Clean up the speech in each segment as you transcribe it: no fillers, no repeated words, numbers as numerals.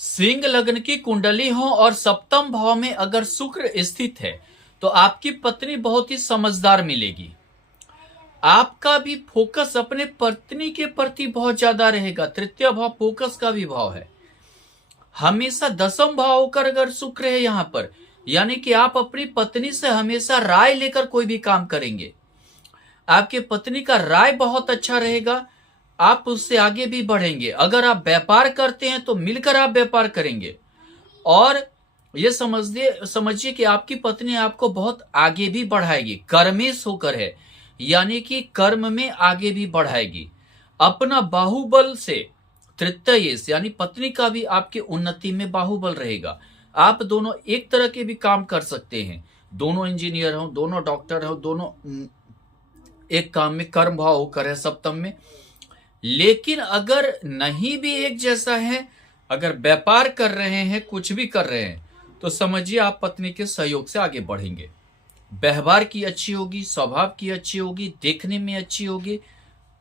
सिंह लग्न की कुंडली हो और सप्तम भाव में अगर शुक्र स्थित है तो आपकी पत्नी बहुत ही समझदार मिलेगी। आपका भी फोकस अपने पत्नी के प्रति बहुत ज्यादा रहेगा। तृतीय भाव फोकस का भी भाव है। हमेशा दसम भाव होकर अगर शुक्र है यहां पर, यानी कि आप अपनी पत्नी से हमेशा राय लेकर कोई भी काम करेंगे। आपके पत्नी का राय बहुत अच्छा रहेगा, आप उससे आगे भी बढ़ेंगे। अगर आप व्यापार करते हैं तो मिलकर आप व्यापार करेंगे। और ये समझिए कि आपकी पत्नी आपको बहुत आगे भी बढ़ाएगी। कर्मेश होकर है, यानी कि कर्म में आगे भी बढ़ाएगी। अपना बाहुबल से तृतीय यानी पत्नी का भी आपकी उन्नति में बाहुबल रहेगा। आप दोनों एक तरह के भी काम कर सकते हैं। दोनों इंजीनियर हो, दोनों डॉक्टर हो, दोनों एक काम में कर्म भाव होकर है सप्तम में। लेकिन अगर नहीं भी एक जैसा है, अगर व्यापार कर रहे हैं, कुछ भी कर रहे हैं, तो समझिए आप पत्नी के सहयोग से आगे बढ़ेंगे। व्यवहार की अच्छी होगी, स्वभाव की अच्छी होगी, देखने में अच्छी होगी,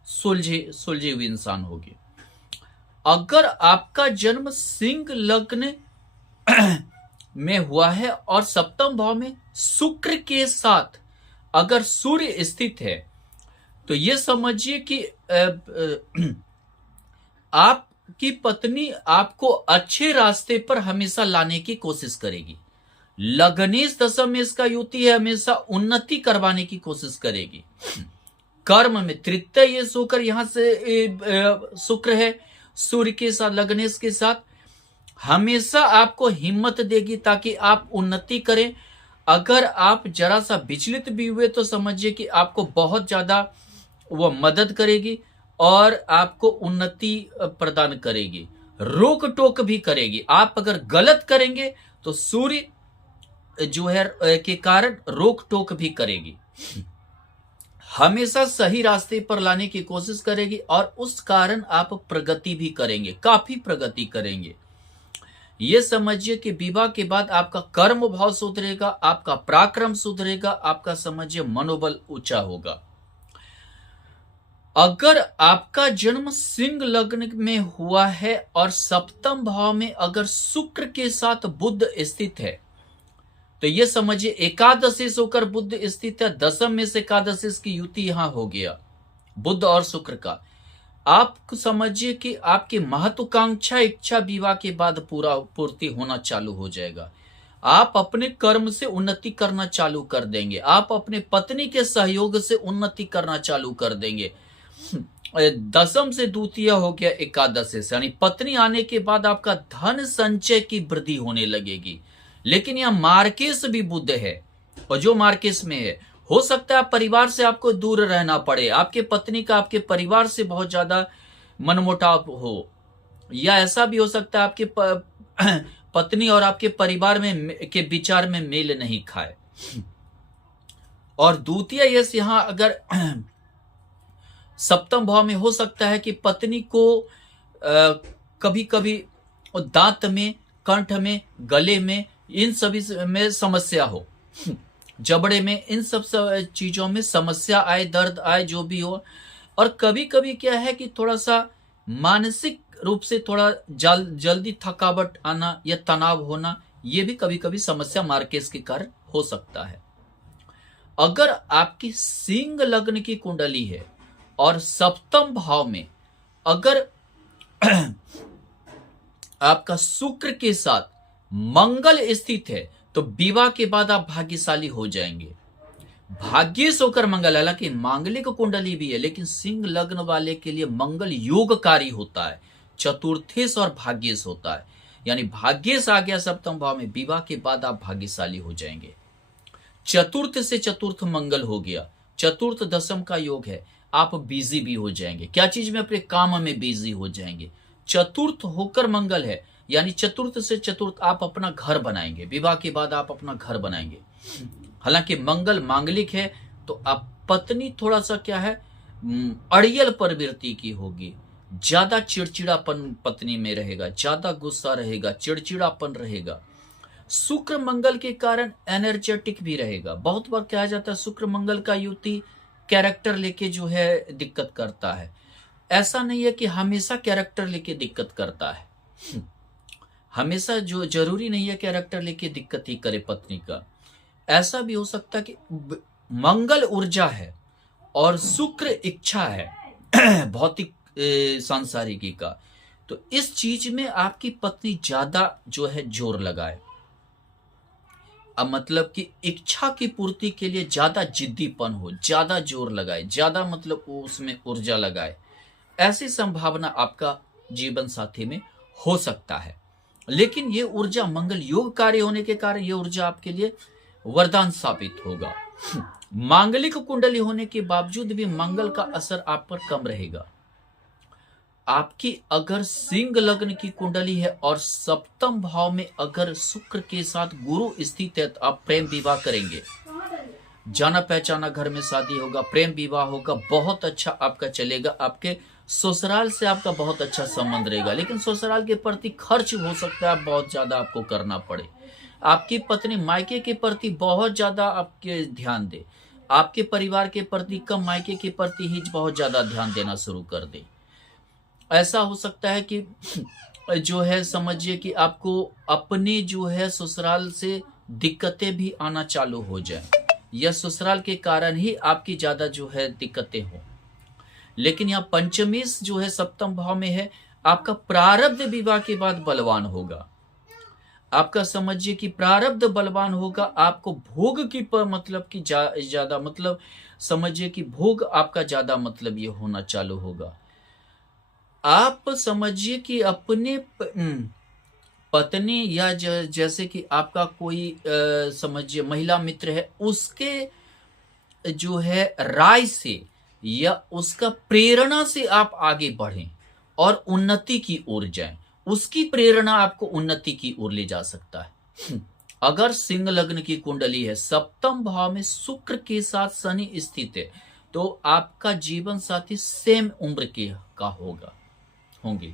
सुलझी हुई इंसान होगी। अगर आपका जन्म सिंह लग्न में हुआ है और सप्तम भाव में शुक्र के साथ अगर सूर्य स्थित है, तो ये समझिए कि आपकी पत्नी आपको अच्छे रास्ते पर हमेशा लाने की कोशिश करेगी। लग्नेश दशम में इसका युति है, हमेशा उन्नति करवाने की कोशिश करेगी। कर्म में तृतीय होकर यहां से शुक्र है सूर्य के साथ, लग्नेश के साथ, हमेशा आपको हिम्मत देगी ताकि आप उन्नति करें। अगर आप जरा सा विचलित भी हुए तो समझिए कि आपको बहुत ज्यादा वो मदद करेगी और आपको उन्नति प्रदान करेगी, रोक टोक भी करेगी। आप अगर गलत करेंगे तो सूर्य जो है के कारण रोक टोक भी करेगी। हमेशा सही रास्ते पर लाने की कोशिश करेगी और उस कारण आप प्रगति भी करेंगे, काफी प्रगति करेंगे। ये समझिए कि विवाह के बाद आपका कर्म भाव सुधरेगा, आपका पराक्रम सुधरेगा, आपका समझिए मनोबल ऊंचा होगा। अगर आपका जन्म सिंह लग्न में हुआ है और सप्तम भाव में अगर शुक्र के साथ बुध स्थित है, तो ये समझिए एकादशी से होकर बुध स्थित है, दशम में से एकादशी की युति यहां हो गया बुध और शुक्र का। आप समझिए कि आपकी महत्वाकांक्षा इच्छा विवाह के बाद पूर्ति होना चालू हो जाएगा। आप अपने कर्म से उन्नति करना चालू कर देंगे, आप अपने पत्नी के सहयोग से उन्नति करना चालू कर देंगे। दशम से द्वितीय हो गया एकादशी से, यानी पत्नी आने के बाद आपका धन संचय की वृद्धि होने लगेगी। लेकिन यह मार्केश भी बुध है, और जो मार्केश में है, हो सकता है परिवार से आपको दूर रहना पड़े, आपके पत्नी का आपके परिवार से बहुत ज्यादा मनमुटाव हो, या ऐसा भी हो सकता है आपके पत्नी और आपके परिवार में के विचार में मेल नहीं खाए। और द्वितीय यश यहां अगर सप्तम भाव में हो सकता है कि पत्नी को कभी कभी दांत में, कंठ में, गले में, इन सभी में समस्या हो, जबड़े में, इन सब चीजों में समस्या आए, दर्द आए, जो भी हो। और कभी कभी क्या है कि थोड़ा सा मानसिक रूप से थोड़ा जल्दी थकावट आना या तनाव होना, ये भी कभी कभी समस्या मार्केश के कारण हो सकता है। अगर आपकी सिंह लग्न की कुंडली है और सप्तम भाव में अगर आपका शुक्र के साथ मंगल स्थित है, तो विवाह के बाद आप भाग्यशाली हो जाएंगे। भाग्येश होकर मंगल, हालांकि मांगलिक कुंडली भी है, लेकिन सिंह लग्न वाले के लिए मंगल योगकारी होता है, चतुर्थेश और भाग्येश होता है। यानी भाग्येश आ गया सप्तम भाव में, विवाह के बाद आप भाग्यशाली हो जाएंगे। चतुर्थ से चतुर्थ मंगल हो गया, चतुर्थ दशम का योग है, आप बिजी भी हो जाएंगे। क्या चीज में? अपने काम में बिजी हो जाएंगे। चतुर्थ होकर मंगल है, यानी चतुर्थ से चतुर्थ आप अपना घर बनाएंगे, विवाह के बाद आप अपना घर बनाएंगे। हालांकि मंगल मांगलिक है, तो आप पत्नी थोड़ा सा क्या है, अड़ियल प्रवृत्ति की होगी, ज्यादा चिड़चिड़ापन पत्नी में रहेगा, ज्यादा गुस्सा रहेगा, चिड़चिड़ापन रहेगा। शुक्र मंगल के कारण एनर्जेटिक भी रहेगा। बहुत बार कहा जाता है शुक्र मंगल का युति कैरेक्टर लेके जो है दिक्कत करता है। ऐसा नहीं है कि हमेशा कैरेक्टर लेके दिक्कत करता है, हमेशा जो जरूरी नहीं है कैरेक्टर लेके दिक्कत ही करे पत्नी का। ऐसा भी हो सकता है कि मंगल ऊर्जा है और शुक्र इच्छा है भौतिक सांसारिकी का, तो इस चीज में आपकी पत्नी ज्यादा जो है जोर लगाए। अब मतलब कि इच्छा की पूर्ति के लिए ज्यादा जिद्दीपन हो, ज्यादा जोर लगाए, ज्यादा मतलब वो उसमें ऊर्जा लगाए, ऐसी संभावना आपका जीवन साथी में हो सकता है। लेकिन ये ऊर्जा मंगल योग कार्य होने के कारण ये ऊर्जा आपके लिए वरदान साबित होगा। मांगलिक कुंडली होने के बावजूद भी मंगल का असर आप पर कम रहेगा। आपकी अगर सिंह लग्न की कुंडली है और सप्तम भाव में अगर शुक्र के साथ गुरु स्थित है तो आप प्रेम विवाह करेंगे, जाना पहचाना घर में शादी होगा, प्रेम विवाह होगा, बहुत अच्छा आपका चलेगा। आपके ससुराल से आपका बहुत अच्छा संबंध रहेगा, लेकिन ससुराल के प्रति खर्च हो सकता है बहुत ज्यादा आपको करना पड़े। आपकी पत्नी मायके के प्रति बहुत ज्यादा आपके ध्यान दे, आपके परिवार के प्रति कम, मायके के प्रति ही बहुत ज्यादा ध्यान देना शुरू कर दे। ऐसा हो सकता है कि जो है समझिए कि आपको अपने जो है ससुराल से दिक्कतें भी आना चालू हो जाए, या ससुराल के कारण ही आपकी ज्यादा जो है दिक्कतें हो। लेकिन यहाँ पंचमी जो है सप्तम भाव में है, आपका प्रारब्ध विवाह के बाद बलवान होगा। आपका समझिए कि प्रारब्ध बलवान होगा, आपको भोग की मतलब कि ज्यादा मतलब समझिए कि भोग आपका ज्यादा मतलब ये होना चालू होगा। आप समझिए कि अपने पत्नी या जैसे कि आपका कोई समझिए महिला मित्र है, उसके जो है राय से या उसका प्रेरणा से आप आगे बढ़ें और उन्नति की ओर जाएं। उसकी प्रेरणा आपको उन्नति की ओर ले जा सकता है। अगर सिंह लग्न की कुंडली है, सप्तम भाव में शुक्र के साथ शनि स्थित है, तो आपका जीवन साथी सेम उम्र के का होंगे,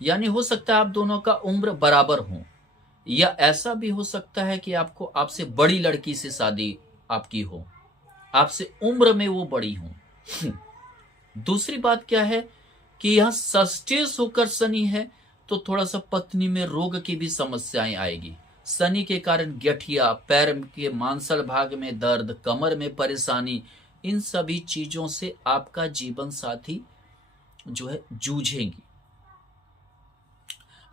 यानी हो सकता है आप दोनों का उम्र बराबर हो, या ऐसा भी हो सकता है कि आपको आपसे बड़ी लड़की से शादी आपकी हो, आपसे उम्र में वो बड़ी हो। दूसरी बात क्या है कि यहां षष्ठेश होकर शनि है, तो थोड़ा सा पत्नी में रोग की भी समस्याएं आएगी। शनि के कारण गठिया, पैर के मांसल भाग में दर्द, कमर में परेशानी, इन सभी चीजों से आपका जीवन साथी जो है जूझेगी।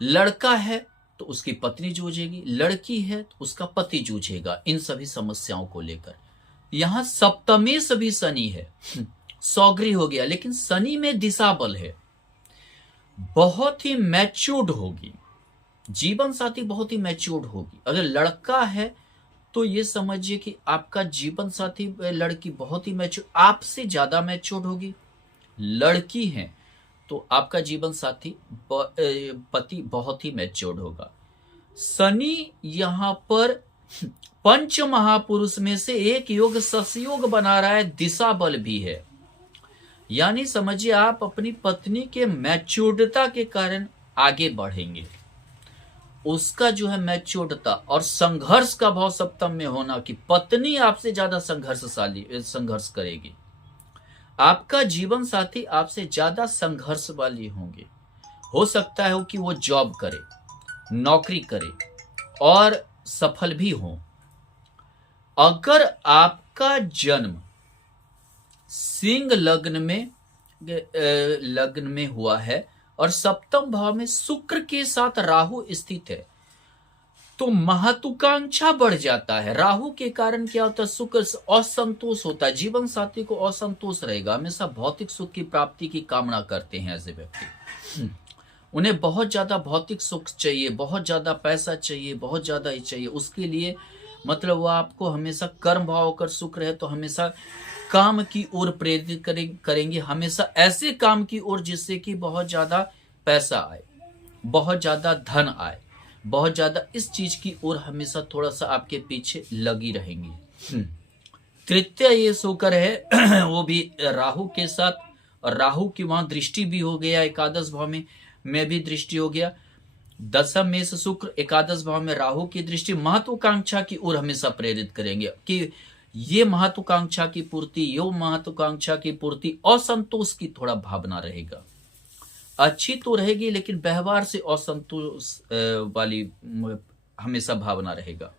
लड़का है तो उसकी पत्नी जूझेगी, लड़की है तो उसका पति जूझेगा, इन सभी समस्याओं को लेकर। यहां सप्तमी भी शनि है, सौगरी हो गया, लेकिन शनि में दिशा बल है, बहुत ही मैच्योर्ड होगी, जीवन साथी बहुत ही मैच्योर्ड होगी। अगर लड़का है तो ये समझिए कि आपका जीवन साथी लड़की बहुत ही मैच्योर, आपसे ज्यादा मैच्योर्ड होगी। लड़की है तो आपका जीवन साथी पति बहुत ही मैच्योर्ड होगा। शनि यहां पर पंच महापुरुष में से एक योग ससयोग बना रहा है, दिशा बल भी है, यानी समझिए आप अपनी पत्नी के मैच्योर्डता के कारण आगे बढ़ेंगे। उसका जो है मैच्योर्डता और संघर्ष का भाव सप्तम में होना कि पत्नी आपसे ज्यादा संघर्ष करेगी, आपका जीवन साथी आपसे ज्यादा संघर्ष वाली होंगे। हो सकता है कि वो जॉब करे, नौकरी करे और सफल भी हो। अगर आपका जन्म सिंह लग्न में हुआ है और सप्तम भाव में शुक्र के साथ राहु स्थित है, तो महत्वाकांक्षा बढ़ जाता है। राहु के कारण क्या होता है, शुक्र असंतोष होता है, जीवन साथी को असंतोष रहेगा, हमेशा भौतिक सुख की प्राप्ति की कामना करते हैं ऐसे व्यक्ति। उन्हें बहुत ज्यादा भौतिक सुख चाहिए, बहुत ज्यादा पैसा चाहिए, बहुत ज्यादा ही चाहिए। उसके लिए मतलब वो आपको हमेशा कर्म भाव होकर शुक्र है तो हमेशा काम की ओर प्रेरित करेंगे, हमेशा ऐसे काम की ओर जिससे कि बहुत ज्यादा पैसा आए, बहुत ज्यादा धन आए, बहुत ज्यादा इस चीज की ओर हमेशा थोड़ा सा आपके पीछे लगी रहेंगी। तृतीय ये शुक्र है वो भी राहु के साथ, और राहु की वहां दृष्टि भी हो गया, एकादश भाव में भी दृष्टि हो गया। दशम में से शुक्र, एकादश भाव में राहु की दृष्टि महत्वाकांक्षा की ओर हमेशा प्रेरित करेंगे कि ये महत्वाकांक्षा की पूर्ति, असंतोष की थोड़ा भावना रहेगा। अच्छी तो रहेगी लेकिन व्यवहार से असंतोष वाली हमेशा भावना रहेगा।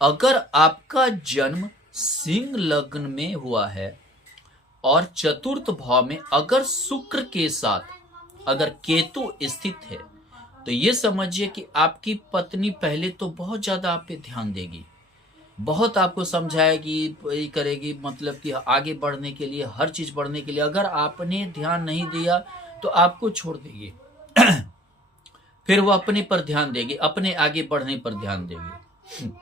अगर आपका जन्म सिंह लग्न में हुआ है और चतुर्थ भाव में अगर शुक्र के साथ अगर केतु स्थित है, तो ये समझिए कि आपकी पत्नी पहले तो बहुत ज्यादा आप पे ध्यान देगी, बहुत आपको समझाएगी, ये करेगी, मतलब कि आगे बढ़ने के लिए, हर चीज बढ़ने के लिए। अगर आपने ध्यान नहीं दिया तो आपको छोड़ देगी फिर वो अपने पर ध्यान देगी, अपने आगे बढ़ने पर ध्यान देगी।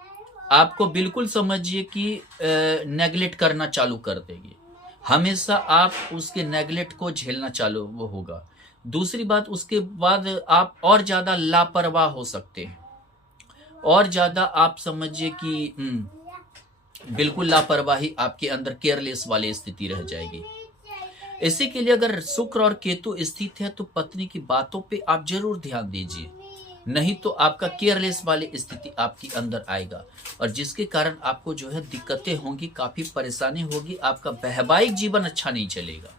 आपको बिल्कुल समझिए कि नेगलेक्ट करना चालू कर देगी, हमेशा आप उसके नेगलेक्ट को झेलना चालू वो होगा। दूसरी बात, उसके बाद आप और ज्यादा लापरवाह हो सकते हैं, और ज्यादा आप समझिए कि बिल्कुल लापरवाही आपके अंदर, केयरलेस वाली स्थिति रह जाएगी। इसी के लिए अगर शुक्र और केतु स्थित है तो पत्नी की बातों पे आप जरूर ध्यान दीजिए, नहीं तो आपका केयरलेस वाली स्थिति आपके अंदर आएगा, और जिसके कारण आपको जो है दिक्कतें होंगी, काफी परेशानी होगी, आपका वैवाहिक जीवन अच्छा नहीं चलेगा।